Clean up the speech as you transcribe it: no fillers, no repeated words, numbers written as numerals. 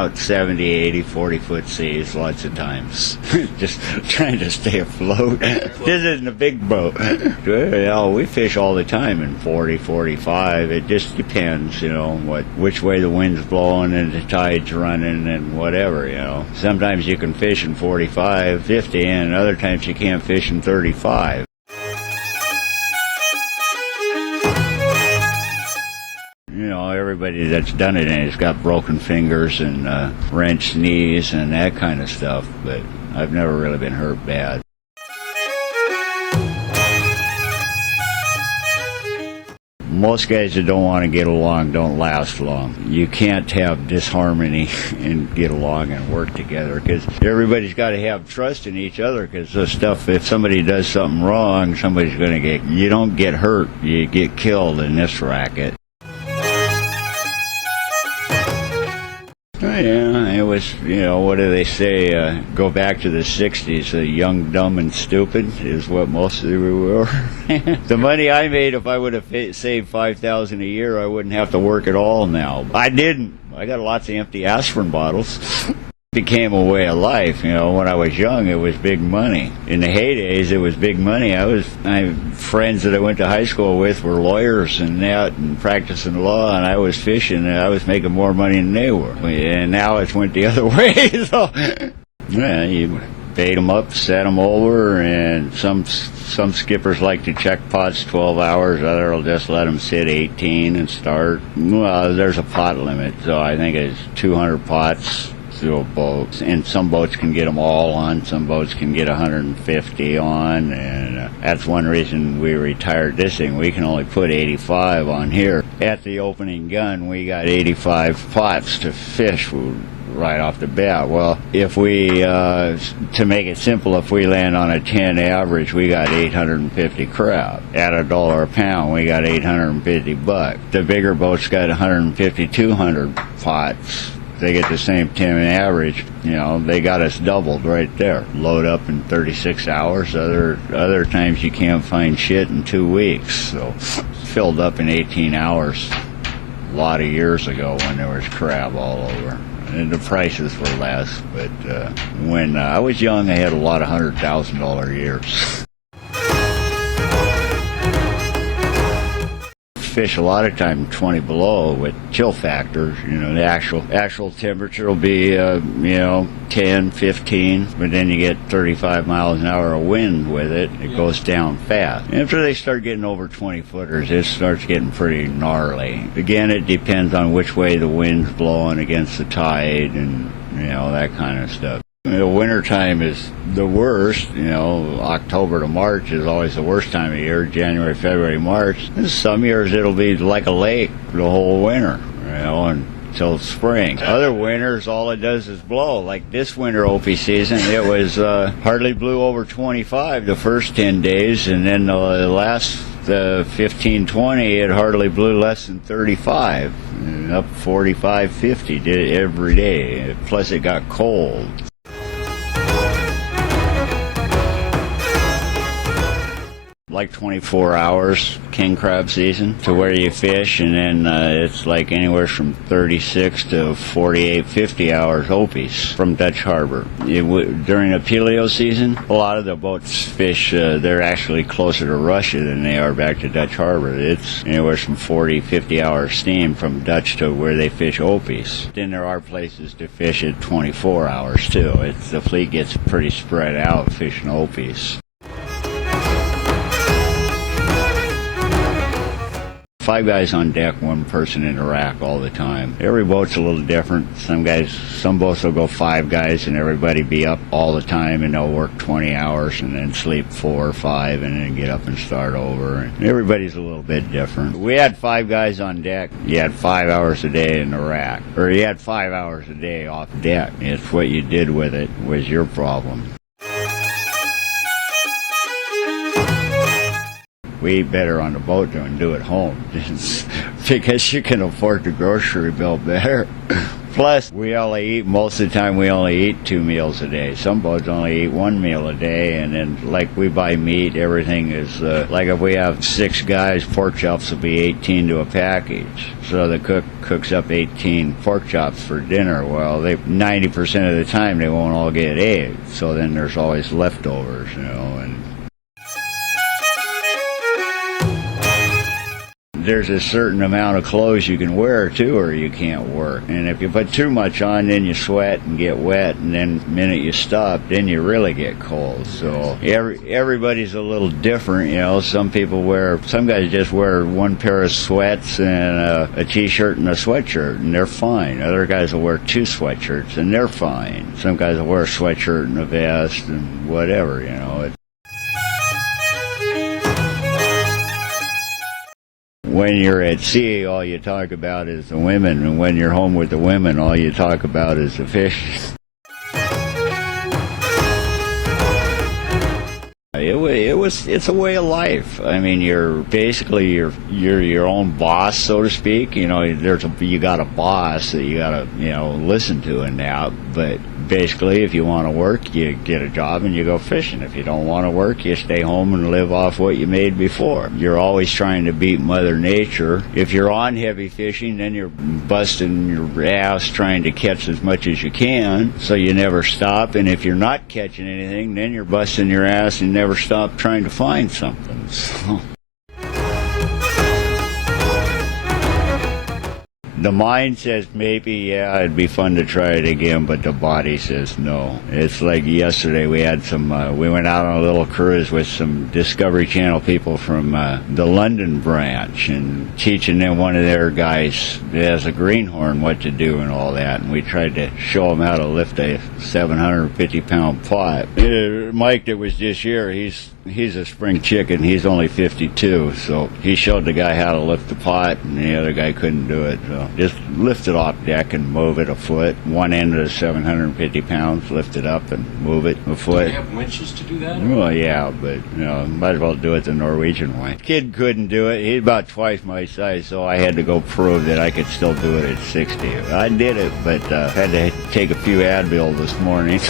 out 70, 80, 40-foot seas lots of times. Just trying to stay afloat. This isn't a big boat. We fish all the time in 40, 45. It just depends, which way the wind's blowing and the tide's running and whatever, Sometimes you can fish in 45, 50, and other times you can't fish in 35. Everybody that's done it and has got broken fingers and wrenched knees and that kind of stuff, but I've never really been hurt bad. Most guys that don't want to get along don't last long. You can't have disharmony and get along and work together because everybody's got to have trust in each other because the stuff, if somebody does something wrong, somebody's going to you don't get hurt, you get killed in this racket. Yeah, it was, what do they say, go back to the 60s, young, dumb, and stupid is what most of we were. The money I made, if I would have saved $5,000 a year, I wouldn't have to work at all now. I didn't. I got lots of empty aspirin bottles. Became a way of life. When I was young, it was big money. In the heydays, it was big money. Friends that I went to high school with were lawyers and that, and practicing law, and I was fishing, and I was making more money than they were. And now it's went the other way. So, yeah, you bait them up, set them over, and some skippers like to check pots 12 hours. Others will just let them sit 18 and start. Well, there's a pot limit, so I think it's 200 pots. Boats, and some boats can get them all on, some boats can get 150 on, and that's one reason we retired this thing. We can only put 85 on here. At the opening gun, we got 85 pots to fish right off the bat. Well, if we, to make it simple, if we land on a 10 average, we got 850 crab. At $1 a pound, we got 850 bucks. The bigger boats got 150, 200 pots. They get the same 10 average, they got us doubled right there. Load up in 36 hours. Other times you can't find shit in 2 weeks. So filled up in 18 hours a lot of years ago when there was crab all over. And the prices were less. But when I was young, I had a lot of $100,000 years. Fish a lot of time 20 below with chill factors. The actual temperature will be 10, 15, but then you get 35 miles an hour of wind with it. It goes down fast. After they start getting over 20 footers, it starts getting pretty gnarly. Again, it depends on which way the wind's blowing against the tide and that kind of stuff. The wintertime is the worst. October to March is always the worst time of year. January, February, March. And some years it'll be like a lake the whole winter, until spring. Other winters, all it does is blow. Like this winter Opie season, it was hardly blew over 25 the first 10 days, and then the last 15, 20, it hardly blew less than 35. Up 45, 50 every day. Plus it got cold. Like 24 hours king crab season to where you fish, and then it's like anywhere from 36 to 48, 50 hours Opies from Dutch Harbor. During a paleo season, a lot of the boats fish, they're actually closer to Russia than they are back to Dutch Harbor. It's anywhere from 40, 50 hours steam from Dutch to where they fish Opies. Then there are places to fish at 24 hours too. The fleet gets pretty spread out fishing Opies. 5 guys on deck, 1 person in the rack all the time. Every boat's a little different. Some boats will go 5 guys and everybody be up all the time, and they'll work 20 hours and then sleep 4 or 5 and then get up and start over. And everybody's a little bit different. We had 5 guys on deck. You had 5 hours a day in the rack. Or you had 5 hours a day off deck. It's what you did with it was your problem. We eat better on the boat than we do at home, because you can afford the grocery bill better. Plus, most of the time we only eat 2 meals a day. Some boats only eat 1 meal a day, and then, like, we buy meat, everything is, like if we have 6 guys, pork chops will be 18 to a package. So the cook cooks up 18 pork chops for dinner. Well, 90% of the time they won't all get eggs, so then there's always leftovers, and there's a certain amount of clothes you can wear, too, or you can't work. And if you put too much on, then you sweat and get wet, and then the minute you stop, then you really get cold. So everybody's a little different, Some guys just wear one pair of sweats and a T-shirt and a sweatshirt, and they're fine. Other guys will wear 2 sweatshirts, and they're fine. Some guys will wear a sweatshirt and a vest and whatever, When you're at sea, all you talk about is the women, and when you're home with the women, all you talk about is the fish. It's a way of life. I mean, you're your own boss, so to speak. You got a boss that you got to listen to and out. But basically, if you want to work, you get a job and you go fishing. If you don't want to work, you stay home and live off what you made before. You're always trying to beat Mother Nature. If you're on heavy fishing, then you're busting your ass trying to catch as much as you can, so you never stop. And if you're not catching anything, then you're busting your ass and never stop trying to find something. So the mind says maybe, it'd be fun to try it again, but the body says no. It's like yesterday we had we went out on a little cruise with some Discovery Channel people from the London branch, and teaching them, one of their guys that has a greenhorn, what to do and all that, and we tried to show them how to lift a 750-pound pot. Mike that was this year, he's a spring chicken. He's only 52, so he showed the guy how to lift the pot, and the other guy couldn't do it. So just lift it off deck and move it a foot. One end of the 750 pounds, lift it up and move it a foot. Do you have winches to do that? Well, yeah, but might as well do it the Norwegian way. Kid couldn't do it. He's about twice my size, so I had to go prove that I could still do it at 60. I did it, but had to take a few Advil this morning.